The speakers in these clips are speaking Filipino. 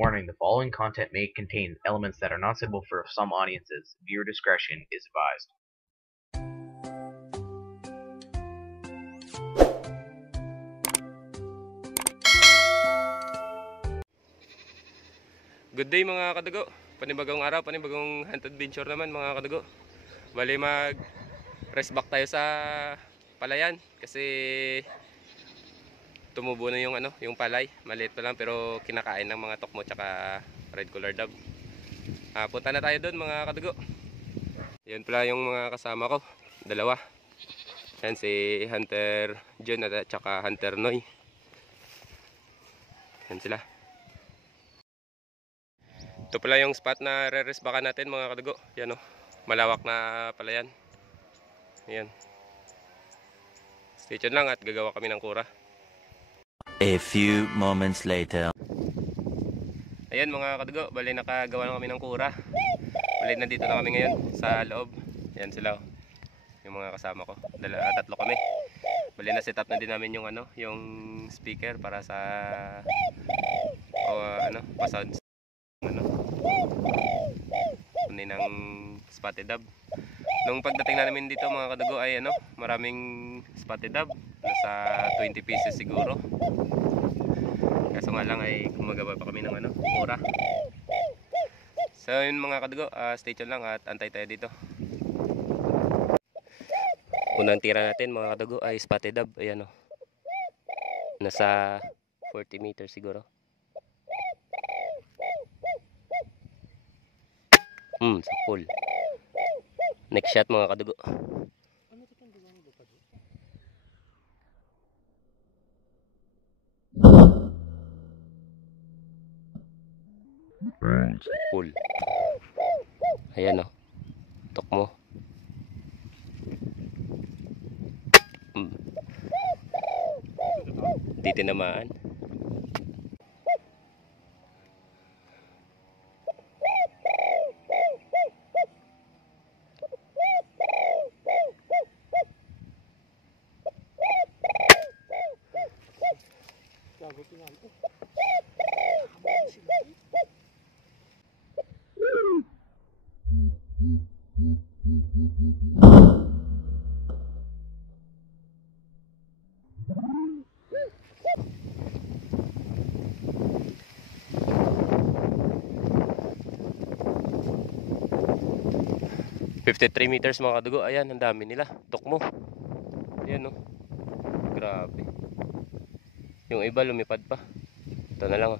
Warning, the following content may contain elements that are not suitable for some audiences. Viewer discretion is advised. Good day mga kadugo. Panibagong araw, panibagong hunted adventure naman mga kadugo. Bali rest back tayo sa palayan kasi tumubo na yung palay. Maliit pa lang pero kinakain ng mga tokmo tsaka red collar dove. Punta na tayo doon mga kadugo. Yan pala yung mga kasama ko, dalawa. Yan si Hunter John at tsaka Hunter Noy. Yan sila. Ito pala yung spot na re-rest backan natin mga kadugo. Yan malawak na palayan. Yan. Stay tuned lang at gagawa kami ng kura. A few moments later. Ayan mga kadugo, bali nakagawa na kami ng kura. Bali nandito na kami ngayon sa loob. Yan sila yung mga kasama ko. Tatlo kami. Bali na set up na din namin yung speaker para sa pa-sound kunin ng spotted dove. Nung pagdating namin dito mga kadugo ay maraming spotted dove, nasa 20 pieces siguro. Kaso nga lang ay gumagawa pa kami ng kura. So yun mga kadugo, stay tuned lang at antay tayo dito. Unang tira natin mga kadugo ay spotted dove. Ayan nasa 40 meters siguro. Sa pool. Next shot mga kadugo. Sa pool. Ayan tokmo. Di tinamaan. $53 meters mga kadugo. Ayan, ang dami nila. Tokmo. Ayan grabe. Yung iba lumipad pa. Ito na lang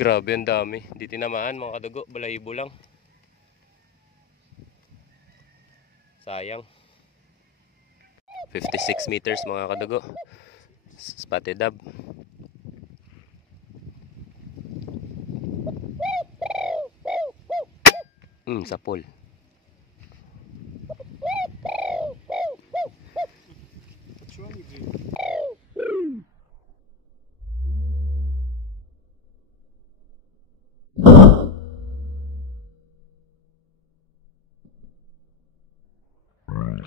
Grabe ang dami. Di tinamaan mga kadugo. Balahibo lang. Sayang. 56 meters mga kadugo. Spotted dove. Sa pool.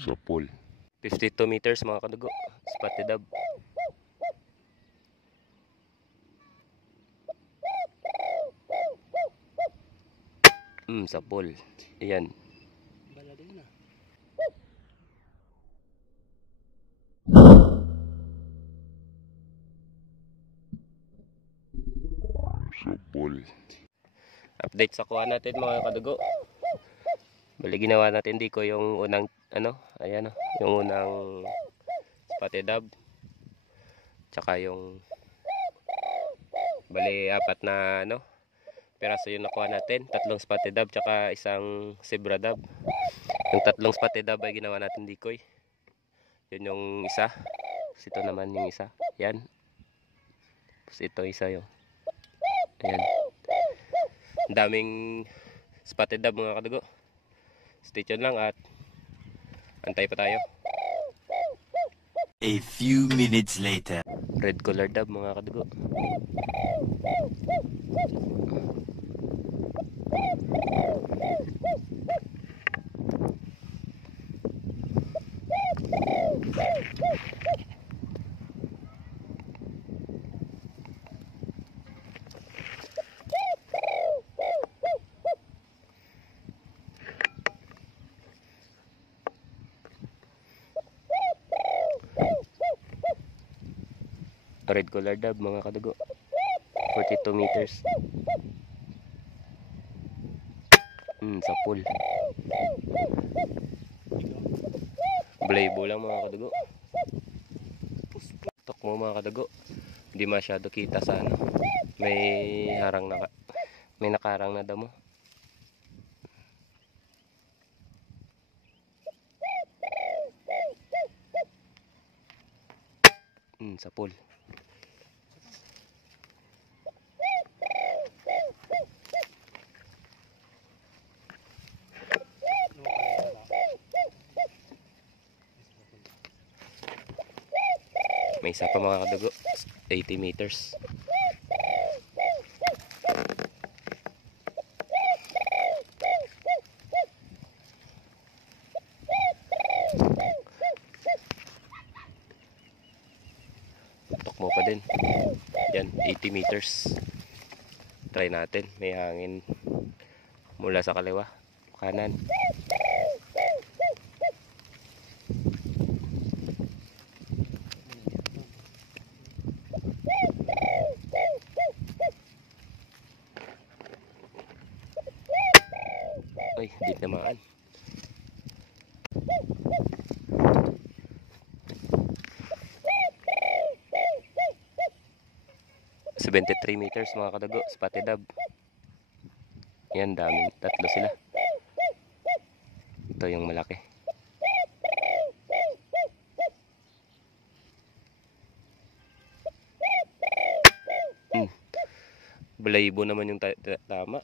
Sa pool. 52 meters mga kadugo. Spotted dove. Sa pool. Ayan. Sa pool. Update sa kuha natin mga kadugo. Bali ginawa natin di ko yung unang ayan yung unang spotted dove. Tsaka yung bali apat na piraso yung nakuha natin. Tatlong spotted dove tsaka isang zebra dove. Yung tatlong spotted dove ay ginawa natin decoy. Yun yung isa. Tapos ito naman yung isa. Yan. Tapos ito isa yung. Ayan. Ang daming spotted dove mga kadugo. Stay tuned lang at antay pa tayo. A few minutes later. Red collar dove mga kadugo. Red collar dove mga kadugo. 42 meters. Sa pool. Blaybo lang mga kadugo. Tok mo mga kadugo. Hindi masyado kita sa ano. May harang na may nakarang na damo. Sa pool. May isa pa mga kadugo. 80 meters. Tukmo pa din. Yan, 80 meters. Try natin. May hangin mula sa kaliwa, kanan. Ay, di naman. $73 meters mga kadago, spotted dove. Yan, dami. Tatlo sila. Ito yung malaki. Balaybo naman yung tama.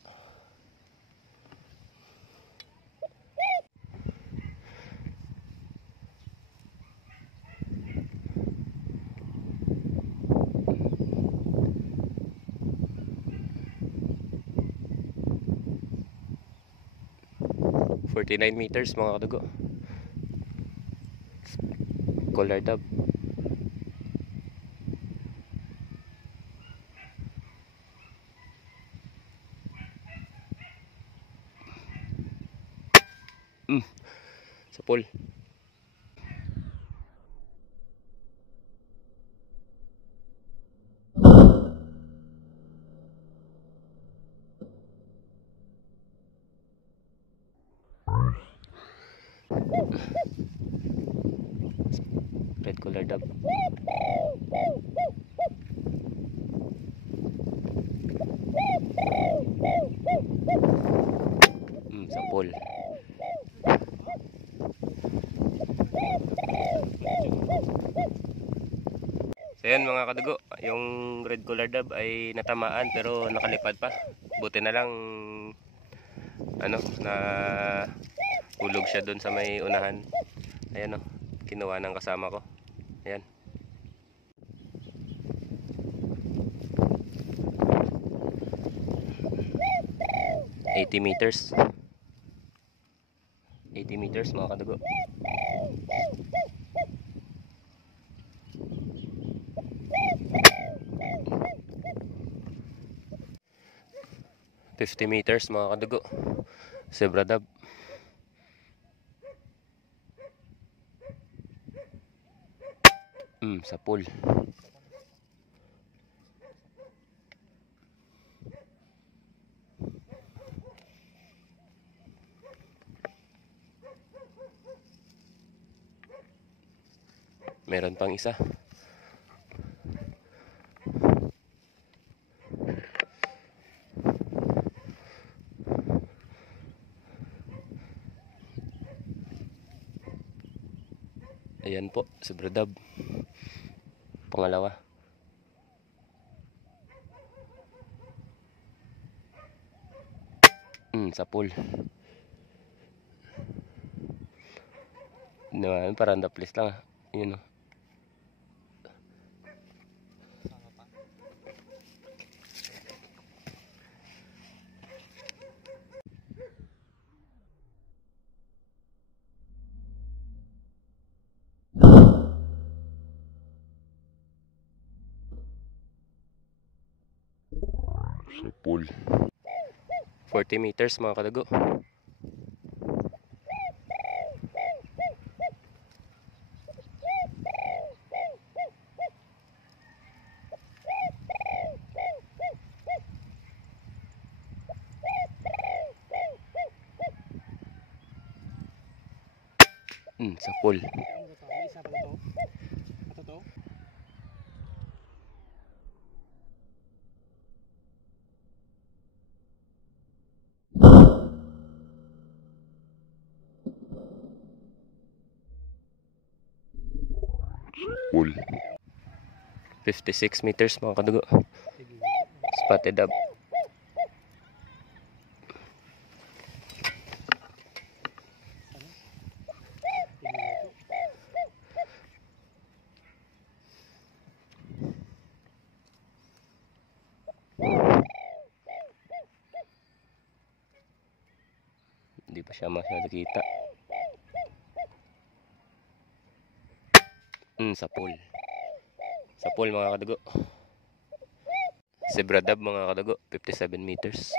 $49 meters mga kadugo. Collar dove. Sa pool. Red collar dove. Sa pool. So yan mga kadugo, yung red collar dove ay natamaan pero nakalipad pa. Buti na lang ano, na hulog siya doon sa may unahan. Ayan o, kinuha ng kasama ko. Ayan. $80 meters. 80 meters mga kadugo. $50 meters mga kadugo. Zebra dove. Sa pool. Meron pang isa. Ayan po, zebra dove. Pangalawa. Sa pool. Naman, parang the place lang. Yun o. Sa pool. 40 meters mga kadago. Sa pool. Pool. 56 meters mga kadugo. Spotted dove. Hindi pa siya masyado kita. Sa pool. Sa pool mga kadugo. Zebra dove mga kadugo. 57 meters.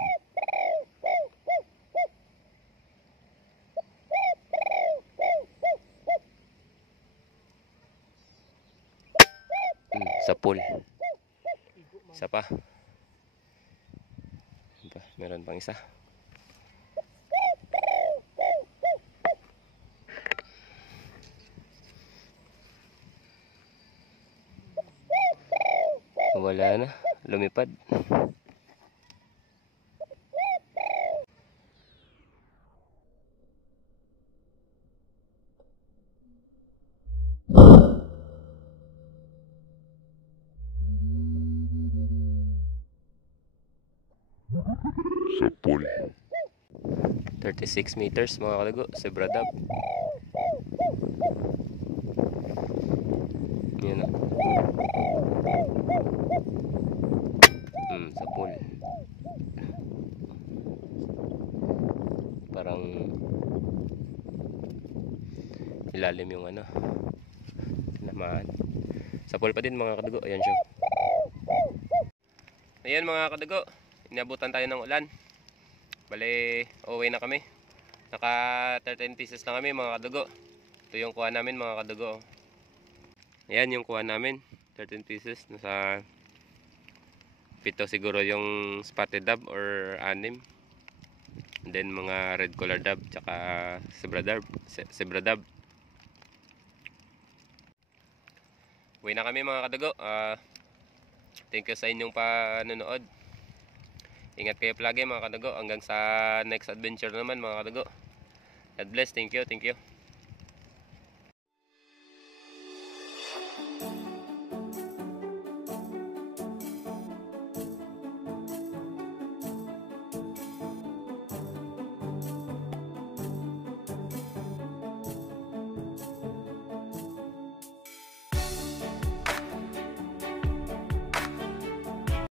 Sa pool. Isa pa. Meron pang isa. Wala na, lumipad. Sa pool. 36 meters mga kalago, zebra dove. Yan o. Sa pool. Parang ilalim yung ano, tinamaan. Sa pool pa din mga kadago. Ayan siya. Ayan mga kadago, inabutan tayo ng ulan. Bale, uuwi na kami. Naka 13 pieces lang kami mga kadago. Ito yung kuha namin mga kadago. Ayan yung kuha namin, 13 pieces. Nasa 7 siguro yung spotted dove or 6. And then mga red collar dove tsaka zebra dove. Uwi na kami mga kadago. Thank you sa inyong panonood. Ingat kayo palagi mga kadago. Hanggang sa next adventure naman mga kadago. God bless. Thank you.